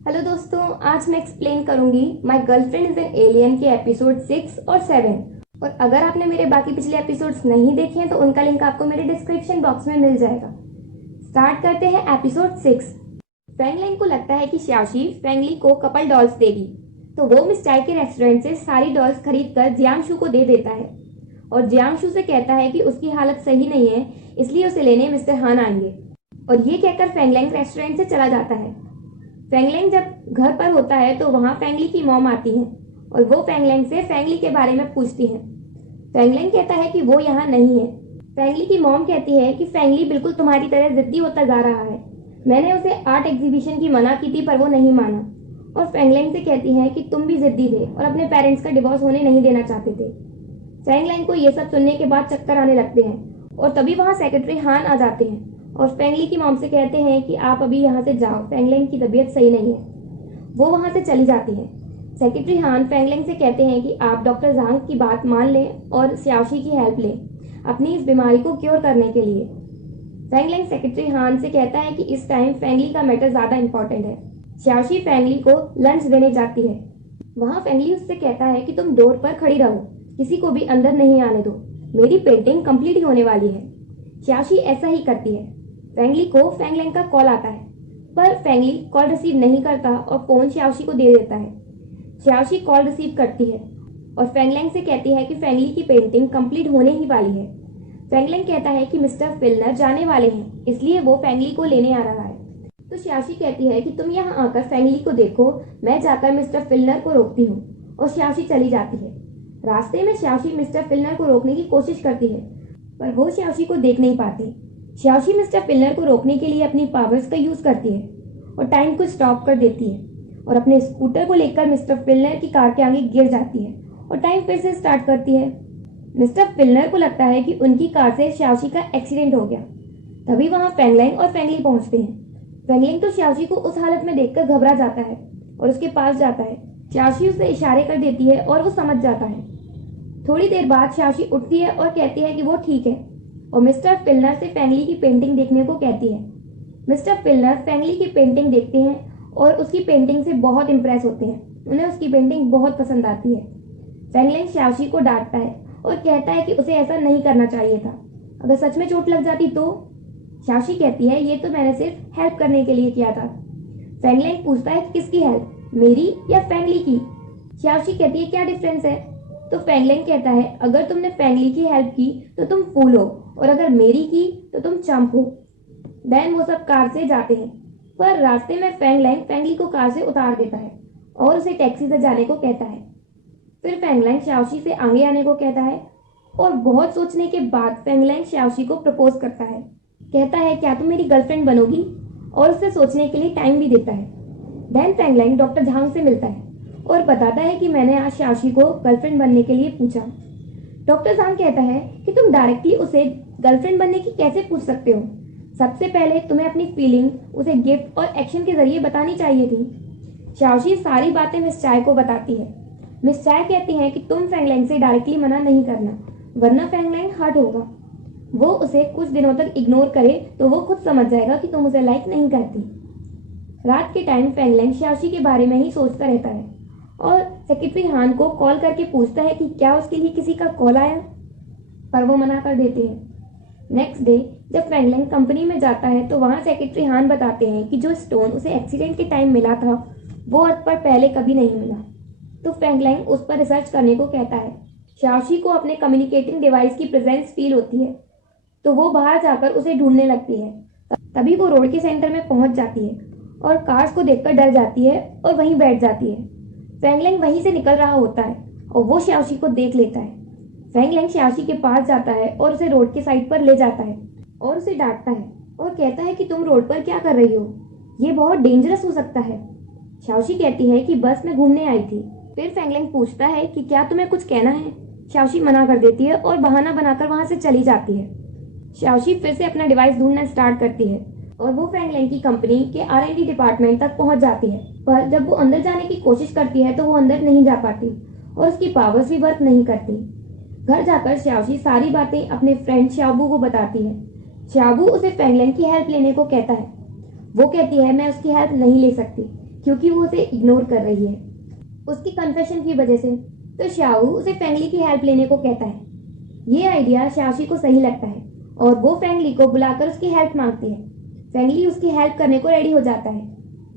Hello दोस्तों, आज मैं एक्सप्लेन करूंगी my girlfriend is an alien के एपिसोड 6 और 7। और अगर आपने मेरे बाकी पिछले एपिसोड्स नहीं देखे हैं तो उनका लिंक आपको मेरे डिस्क्रिप्शन बॉक्स में मिल जाएगा। स्टार्ट करते हैं एपिसोड 6। फैंगलिन को लगता है कि शाओशी फैंगली को कपल डॉल्स देगी, तो वो मिस चाय के रेस्टोरेंट से सारी डॉल्स खरीद कर जियांगशु को दे देता है और जियांगशु से कहता है कि उसकी हालत सही नहीं है, इसलिए उसे लेने मिस्टर हान आएंगे। और ये कहकर फैंगलिंग रेस्टोरेंट से चला जाता है। फैंगलिंग जब घर पर होता है तो वहाँ फैंगली की मॉम आती है और वो फैंगलिंग से फैंगली के बारे में पूछती है। फैंगलिंग कहता है कि वो यहाँ नहीं है। फैंगली की मॉम कहती है कि फैंगली बिल्कुल तुम्हारी तरह जिद्दी होता जा रहा है। मैंने उसे आर्ट एग्जीबिशन की मना की थी पर वो नहीं माना। और फैंगलिंग से कहती है कि तुम भी जिद्दी थे और अपने पेरेंट्स का डिवोर्स होने नहीं देना चाहते थे। फैंगलिंग को ये सब सुनने के बाद चक्कर आने लगते हैं और तभी वहाँ सेक्रेटरी हान आ जाते हैं और फैंगली की मॉम से कहते हैं कि आप अभी यहाँ से जाओ, फैंगलिंग की तबीयत सही नहीं है। वो वहाँ से चली जाती है। सेक्रेटरी हान फैंगलिंग से कहते हैं कि आप डॉक्टर जांग की बात मान लें और शाओशी की हेल्प लें अपनी इस बीमारी को क्योर करने के लिए। फैंगलिंग सेक्रेटरी हान से कहता है कि इस टाइम फैंगली का मैटर ज्यादा इंपॉर्टेंट है। शाओशी फैंगली को लंच देने जाती है। वहाँ फैंगली उससे कहता है कि तुम डोर पर खड़ी रहो, किसी को भी अंदर नहीं आने दो, मेरी पेंटिंग कंप्लीट होने वाली है। शाओशी ऐसा ही करती है। फैंगली को फैंगलिंग का कॉल आता है पर फैंगली कॉल रिसीव नहीं करता और फोन शाओशी को दे देता है। शाओशी कॉल रिसीव करती है और फैंगलिंग से कहती है कि फैंगली की पेंटिंग कंप्लीट होने ही वाली है। फैंगलिंग कहता है कि मिस्टर फिल्नर जाने वाले हैं, इसलिए वो फैंगली को लेने आ रहा है। तो शाओशी कहती है कि तुम यहाँ आकर फैंगली को देखो, मैं जाकर मिस्टर फिल्नर को रोकती हूँ। और शाओशी चली जाती है। रास्ते में शाओशी मिस्टर फिल्नर को रोकने की कोशिश करती है पर वो शाओशी को देख नहीं पाती। शाओशी मिस्टर फिल्नर को रोकने के लिए अपनी पावर्स का यूज करती है और टाइम को स्टॉप कर देती है और अपने स्कूटर को लेकर मिस्टर फिल्नर की कार के आगे गिर जाती है और टाइम फिर से स्टार्ट करती है। मिस्टर फिल्नर को लगता है कि उनकी कार से शाओशी का एक्सीडेंट हो गया। तभी वहाँ फैंगलिंग और फैंगली पहुंचते हैं। फैंगलिंग तो शाओशी को उस हालत में देखकर घबरा जाता है और उसके पास जाता है। शाओशी उसे इशारे कर देती है और वो समझ जाता है। थोड़ी देर बाद शाओशी उठती है और कहती है कि वो ठीक है और मिस्टर फिल्नर से फैंगली की पेंटिंग देखने को कहती है। मिस्टर फिल्नर फैंगली की पेंटिंग देखते हैं और उसकी पेंटिंग से बहुत इम्प्रेस होते हैं। उन्हें उसकी पेंटिंग बहुत पसंद आती है। फैंगलिंग शाओशी को डांटता है और कहता है कि उसे ऐसा नहीं करना चाहिए था, अगर सच में चोट लग जाती तो। शाओशी कहती है ये तो मैंने सिर्फ हेल्प करने के लिए किया था। फैंगलिंग पूछता है कि किसकी हेल्प, मेरी या फैंगली की। शाओशी कहती है क्या डिफरेंस है। तो फैंगलिंग कहता है अगर तुमने फैंगली की हेल्प की तो तुम फूल हो और अगर मेरी की तो तुम चंप हो। देन वो सब कार से जाते हैं पर रास्ते में फैंगलिंग फैंगली को कार से उतार देता है और उसे टैक्सी से जाने को कहता है। फिर फैंगलिंग शाओशी से आगे आने को कहता है और बहुत सोचने के बाद फैंगलिंग शाओशी को प्रपोज करता है। कहता है क्या तुम मेरी गर्लफ्रेंड बनोगी, और उसे सोचने के लिए टाइम भी देता है। देन फैंगलिंग डॉक्टर झांग से मिलता है और बताता है कि मैंने आज शाओशी को गर्लफ्रेंड बनने के लिए पूछा। डॉक्टर झांग कहता है कि तुम डायरेक्टली उसे गर्लफ्रेंड बनने की कैसे पूछ सकते हो, सबसे पहले तुम्हें अपनी फीलिंग उसे गिफ्ट और एक्शन के जरिए बतानी चाहिए थी। शाओशी सारी बातें मिस चाय को बताती है। मिस चाय कहती है कि तुम फैंगलिंग से डायरेक्टली मना नहीं करना वरना फैंगलिंग हर्ट होगा। वो उसे कुछ दिनों तक इग्नोर करे तो वो खुद समझ जाएगा कि तुम उसे लाइक नहीं करती। रात के टाइम फैंगलिंग शाओशी के बारे में ही सोचता रहता है और सेक्रेटरी हान को कॉल करके पूछता है कि क्या उसके लिए किसी का कॉल आया, पर वो मना कर देते हैं। नेक्स्ट डे जब फैंगलिंग कंपनी में जाता है तो वहाँ सेक्रेटरी हान बताते हैं कि जो स्टोन उसे एक्सीडेंट के टाइम मिला था वो अर्थ पर पहले कभी नहीं मिला। तो फैंगलिंग उस पर रिसर्च करने को कहता है। शाओशी को अपने कम्युनिकेटिंग डिवाइस की प्रेजेंस फील होती है तो वो बाहर जाकर उसे ढूंढने लगती है। तभी वो रोड के सेंटर में पहुंच जाती है और कार्स को देखकर डर जाती है और वहीं बैठ जाती है। फैंगलिंग वहीं से निकल रहा होता है और वो शाओशी को देख लेता है। फैंगलिंग शाओशी के पास जाता है और उसे रोड के साइड पर ले जाता है और उसे डांटता है और कहता है कि तुम रोड पर क्या कर रही हो, ये बहुत डेंजरस हो सकता है। शाओशी कहती है कि बस में घूमने आई थी। फिर फैंगलिंग पूछता है कि क्या तुम्हें कुछ कहना है। शाओशी मना कर देती है और बहाना बनाकर वहां से चली जाती है। शाओशी फिर से अपना डिवाइस ढूंढना स्टार्ट करती है और वो फैंगलिंग की कंपनी के R&D डिपार्टमेंट तक पहुंच जाती है, पर जब वो अंदर जाने की कोशिश करती है तो वो अंदर नहीं जा पाती और उसकी पावर्स भी वर्क नहीं करती। घर जाकर शाओशी सारी बातें अपने फ्रेंड शाबू को बताती है। शाबू उसे फैंगलिंग की हेल्प लेने को कहता है। वो कहती है मैं उसकी हेल्प नहीं ले सकती क्योंकि वो उसे इग्नोर कर रही है उसकी कन्फेशन की वजह से। तो शाओ उसे फेंगली की हेल्प लेने को कहता है। ये आइडिया शाओशी को सही लगता है और वो फेंगली को बुलाकर उसकी हेल्प मांगती है। फेंगली उसकी हेल्प करने को रेडी हो जाता है।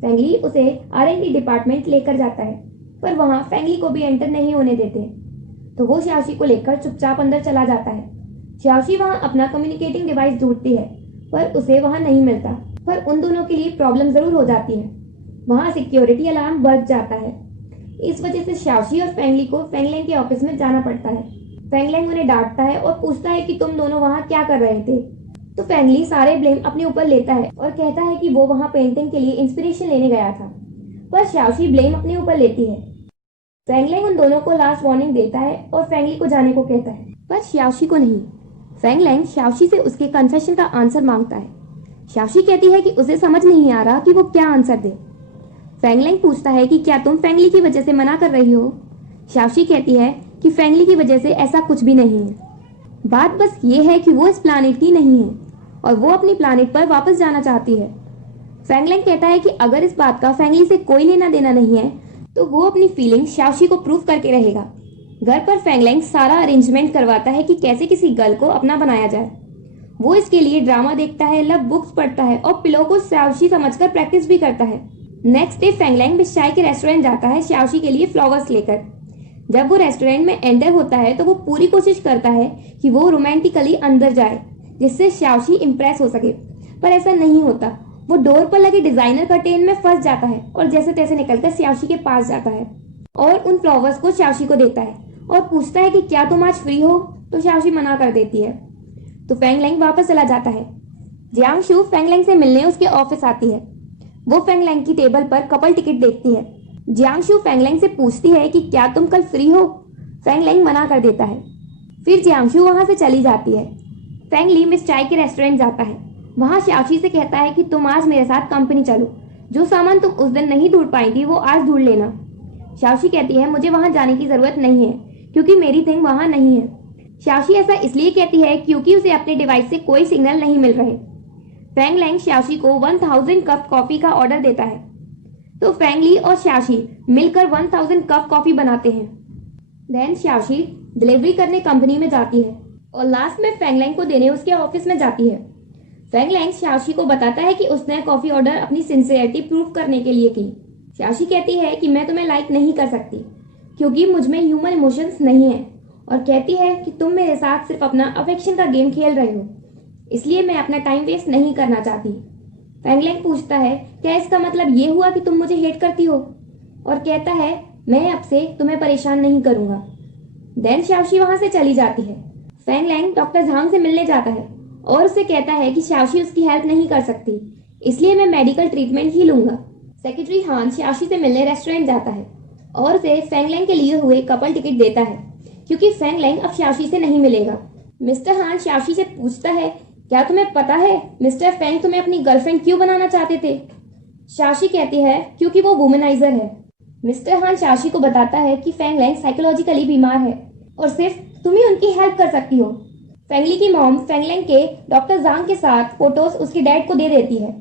फेंगली उसे R&D डिपार्टमेंट लेकर जाता है, पर वहाँ फेंगली को भी एंटर नहीं होने देते। तो वो शाओशी को लेकर चुपचाप अंदर चला जाता है। शाओशी वहाँ अपना कम्युनिकेटिंग डिवाइस ढूंढती है, पर उसे वहाँ नहीं मिलता। पर उन दोनों के लिए प्रॉब्लम जरूर हो जाती है। वहाँ सिक्योरिटी अलार्म बज जाता है। इस वजह से शाओशी और फेंगली को फेंगलेंग के ऑफिस में जाना पड़ता है। फेंगलेंग उन्हें डांटता है और पूछता है कि तुम दोनों वहाँ क्या कर रहे थे। तो फेंगली सारे ब्लेम अपने ऊपर लेता है और कहता है कि वो वहाँ पेंटिंग के लिए इंस्पिरेशन लेने गया था, पर शाओशी ब्लेम अपने ऊपर लेती है। फेंगलेंग उन दोनों को लास्ट वार्निंग देता है और फेंगली को जाने को कहता है, पर शाओशी को नहीं। फेंगलेंग शाओशी से उसके कन्फेशन का आंसर मांगता है। शाओशी कहती है कि उसे समझ नहीं आ रहा कि वो क्या आंसर दे। फेंगलेंग पूछता है कि क्या तुम फेंगली की वजह से मना कर रही हो। शाओशी कहती है कि फेंगली की वजह से ऐसा कुछ भी नहीं है। बात बस ये है कि वो इस प्लानेट की नहीं है और वो अपनी प्लानेट पर वापस जाना चाहती है। फेंगलेंग कहता है कि अगर इस बात का फेंगली से कोई लेना देना नहीं है तो वो अपनी फीलिंग शाओशी को प्रूव करके रहेगा। घर पर फेंगलेंग सारा अरेंजमेंट करवाता है कि कैसे किसी गर्ल को अपना बनाया जाए। वो इसके लिए ड्रामा देखता है, लव बुक्स पढ़ता है और पिलो को शाओशी समझकर प्रैक्टिस भी करता है। नेक्स्ट डे फेंगलेंग बिस्चाई के रेस्टोरेंट जाता है शाओशी के लिए फ्लावर्स लेकर। जब वो रेस्टोरेंट में एंटर होता है तो वो पूरी कोशिश करता है कि वो रोमांटिकली अंदर जाए जिससे शाओशी इम्प्रेस हो सके, पर ऐसा नहीं होता। वो डोर पर लगे डिजाइनर कर्टेन में फंस जाता है और जैसे तैसे निकलकर शाओशी के पास जाता है और उन फ्लावर्स को शाओशी को देता है और पूछता है कि क्या तुम आज फ्री हो। तो शाओशी मना कर देती है। तो फेंगलेंग वापस चला जाता है। जियांगशु फेंगलेंग से मिलने उसके ऑफिस आती है। वो फेंगलेंग की टेबल पर कपल टिकट देखती है। जियांगशु फेंगलेंग से पूछती है कि क्या तुम कल फ्री हो। फेंगलेंग मना कर देता है। फिर जियांगशु वहां से चली जाती है। फेंगली मिस चाय के रेस्टोरेंट जाता है। वहां शाओशी से कहता है कि तुम आज मेरे साथ कंपनी चलो, जो सामान तुम उस दिन नहीं ढूंढ पाई थी वो आज ढूंढ लेना। शाओशी कहती है मुझे वहां जाने की जरूरत नहीं है क्योंकि मेरी थिंग वहां नहीं है। शाओशी ऐसा इसलिए कहती है क्योंकि उसे अपने डिवाइस से कोई सिग्नल नहीं मिल रहे। फेंगलेंग शाओशी को 1000 कप कॉफी का ऑर्डर देता है। तो फेंगली और शाओशी मिलकर 1000 कप कॉफी बनाते हैं। देन शाओशी डिलीवरी करने कंपनी में जाती है और लास्ट में फेंगलेंग को देने उसके ऑफिस में जाती है। फेंगलेंग शाओशी को बताता है कि उसने कॉफी ऑर्डर अपनी सिंसियरिटी प्रूव करने के लिए की। शाओशी कहती है कि मैं तुम्हें लाइक नहीं कर सकती क्योंकि मुझ में ह्यूमन इमोशंस नहीं है और कहती है कि तुम मेरे साथ सिर्फ अपना अफेक्शन का गेम खेल रहे हो, इसलिए मैं अपना टाइम वेस्ट नहीं करना चाहती। फेंगलेंग पूछता है क्या इसका मतलब ये हुआ कि तुम मुझे हेट करती हो, और कहता है मैं अब से तुम्हें परेशान नहीं करूंगा। देन शाओशी वहां से चली जाती है। फेंगलेंग डॉक्टर झांग से मिलने जाता है और उसे कहता है कि शाओशी उसकी हेल्प नहीं कर सकती, इसलिए मैं मेडिकल ट्रीटमेंट ही लूंगा। सेक्रेटरी हान शाओशी से मिलने रेस्टोरेंट जाता है और उसे फेंगलेंग के लिए हुए कपल टिकट देता है क्योंकि फेंगलेंग अब शाओशी से नहीं मिलेगा। मिस्टर हान शाओशी से पूछता है क्या तुम्हें पता है मिस्टर फेंग तुम्हें अपनी गर्लफ्रेंड क्यों बनाना चाहते थे। शाओशी कहती है क्योंकि वो वुमनाइजर है। मिस्टर हान शाओशी को बताता है कि फेंगलेंग साइकोलॉजिकली बीमार है और सिर्फ तुम ही उनकी हेल्प कर सकती हो। फेंगली की मॉम फेंगलेंग के डॉक्टर जांग के साथ फोटोज उसके डैड को दे देती है।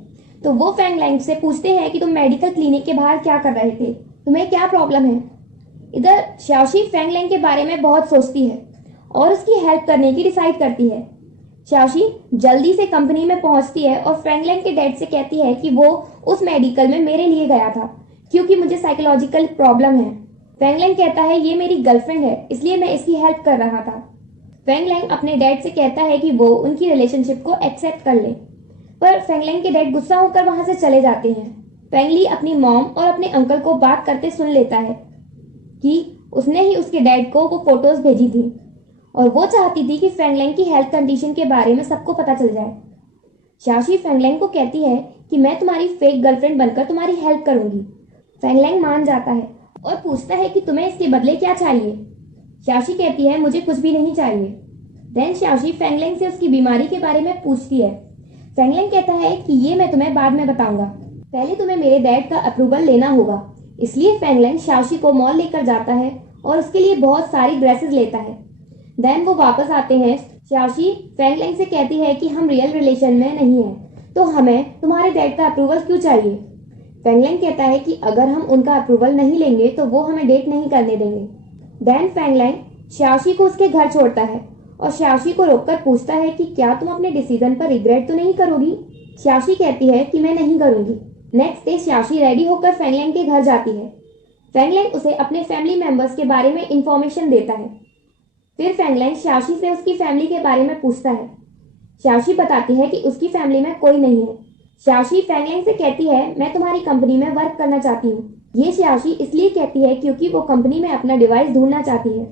तो वो फेंगलेंग से पूछते हैं कि तुम मेडिकल क्लिनिक के बाहर क्या कर रहे थे, तुम्हें क्या प्रॉब्लम है। इधर शाओशी फेंगलेंग के बारे में बहुत सोचती है और उसकी हेल्प करने की डिसाइड करती है। शाओशी जल्दी से कंपनी में पहुंचती है और फेंगलेंग के डैड से कहती है कि वो उस मेडिकल में मेरे लिए गया था क्योंकि मुझे साइकोलॉजिकल प्रॉब्लम है। फेंगलेंग कहता है ये मेरी गर्लफ्रेंड है इसलिए मैं इसकी हेल्प कर रहा था। फेंगलेंग अपने डैड से कहता है कि वो उनकी रिलेशनशिप को एक्सेप्ट कर ले, पर फेंगलेंग के डैड गुस्सा होकर वहां से चले जाते हैं। फेंगली अपनी मॉम और अपने अंकल को बात करते सुन लेता है कि उसने ही उसके डैड को वो फोटोज भेजी थी और वो चाहती थी कि फेंगलेंग की हेल्थ कंडीशन के बारे में सबको पता चल जाए। शाओशी फेंगलेंग को कहती है कि मैं तुम्हारी फेक गर्लफ्रेंड बनकर तुम्हारी हेल्प करूंगी। फेंगलेंग मान जाता है और पूछता है कि तुम्हें इसके बदले क्या चाहिए। शाओशी कहती है मुझे कुछ भी नहीं चाहिए। देन शाओशी फेंगलेंग से उसकी बीमारी के बारे में पूछती है। फेंगलेंग कहता है कि ये मैं तुम्हें बाद में बताऊंगा, पहले तुम्हें मेरे डैड का अप्रूवल लेना होगा। इसलिए फेंगलेंग शाओशी को मॉल लेकर जाता है और उसके लिए बहुत सारी ड्रेसेस लेता है। देन वो वापस आते हैं। शाओशी फेंगलेंग से कहती है कि हम रियल रिलेशन में नहीं है तो हमें तुम्हारे डैड का अप्रूवल क्यों चाहिए। फैंगलैंग कहता है कि अगर हम उनका अप्रूवल नहीं लेंगे तो वो हमें डेट नहीं करने देंगे। देन फैंगलैंग शाओशी को उसके घर छोड़ता है और शाओशी को रोककर पूछता है कि क्या तुम अपने डिसीजन पर रिग्रेट तो नहीं करोगी। शाओशी कहती है कि मैं नहीं करूंगी। नेक्स्ट डे शाओशी रेडी होकर फैंगलैंग के घर जाती है। फैंगलैंग उसे अपने फैमिली मेंबर्स के बारे में इंफॉर्मेशन देता है। फिर फैंगलैंग शाओशी से उसकी फैमिली के बारे में पूछता है। शाओशी बताती है कि उसकी फैमिली में कोई नहीं है। शाओशी फैंगलैंग से कहती है मैं तुम्हारी कंपनी में वर्क करना चाहती हूँ। ये शाओशी इसलिए कहती है क्योंकि वो कंपनी में अपना डिवाइस ढूंढना चाहती है।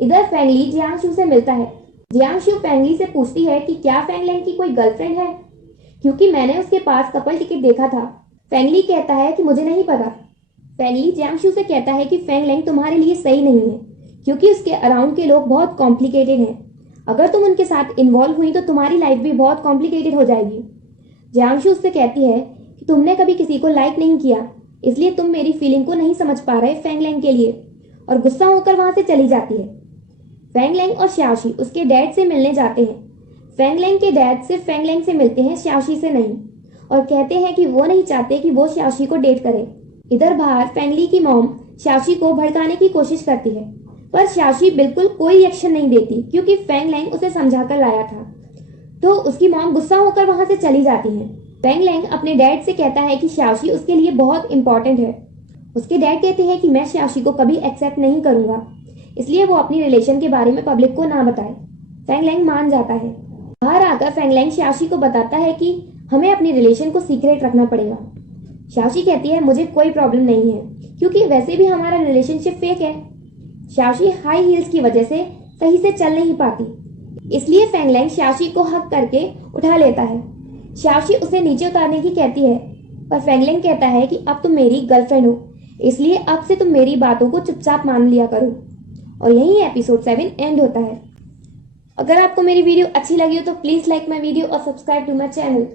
इधर फैंगली जियांगशु से मिलता है। जियांगशु फैंगली से पूछती है कि क्या फैंगलैंग की कोई गर्लफ्रेंड है, क्योंकि मैंने उसके पास कपल टिकट देखा था। फैंगली कहता है कि मुझे नहीं पता। फैंगली जियांगशु से कहता है कि फैंगलैंग तुम्हारे लिए सही नहीं है, क्योंकि उसके अराउंड के लोग बहुत कॉम्प्लिकेटेड हैं। अगर तुम उनके साथ इन्वॉल्व हुई तो तुम्हारी लाइफ भी बहुत कॉम्प्लिकेटेड हो जाएगी। जियांगशु उससे कहती है कि तुमने कभी किसी को लाइक नहीं किया, इसलिए तुम मेरी फीलिंग को नहीं समझ पा रहे फैंगलैंग के लिए, और गुस्सा होकर वहां से चली जाती है। फैंगलैंग और शाओशी उसके डैड से मिलने जाते हैं। फैंगलैंग के डैड सिर्फ फैंगलैंग से मिलते हैं, शाओशी से नहीं, और कहते हैं कि वो नहीं चाहते कि वो शाओशी को डेट करे। इधर बाहर फैंगली की मॉम शाओशी को भड़काने की कोशिश करती है, पर शाओशी बिल्कुल कोई एक्शन नहीं देती क्योंकि फैंगलैंग उसे समझाकर लाया था। तो उसकी मॉम गुस्सा होकर वहां से चली जाती है। फैंगलैंग अपने डैड से कहता है कि शाओशी उसके लिए बहुत इंपॉर्टेंट है। उसके डैड कहते हैं कि मैं शाओशी को कभी एक्सेप्ट नहीं करूंगा, इसलिए वो अपनी रिलेशन के बारे में पब्लिक को ना बताए। फैंगलैंग मान जाता है। बाहर आकर फैंगलैंग शाओशी को बताता है कि हमें अपनी रिलेशन को सीक्रेट रखना पड़ेगा। शाओशी कहती है मुझे कोई प्रॉब्लम नहीं है, क्योंकि वैसे भी हमारा रिलेशनशिप फेक है। शाओशी हाई हील्स की वजह से सही से चल नहीं पाती, इसलिए फैंगलैंग शाओशी को हक करके उठा लेता है। शाओशी उसे नीचे उतारने की कहती है, पर फैंगलैंग कहता है कि अब तुम मेरी गर्लफ्रेंड हो, इसलिए अब से तुम मेरी बातों को चुपचाप मान लिया करो। और यही एपिसोड 7 एंड होता है। अगर आपको मेरी वीडियो अच्छी लगी हो तो प्लीज लाइक माई वीडियो और सब्सक्राइब टू माई चैनल।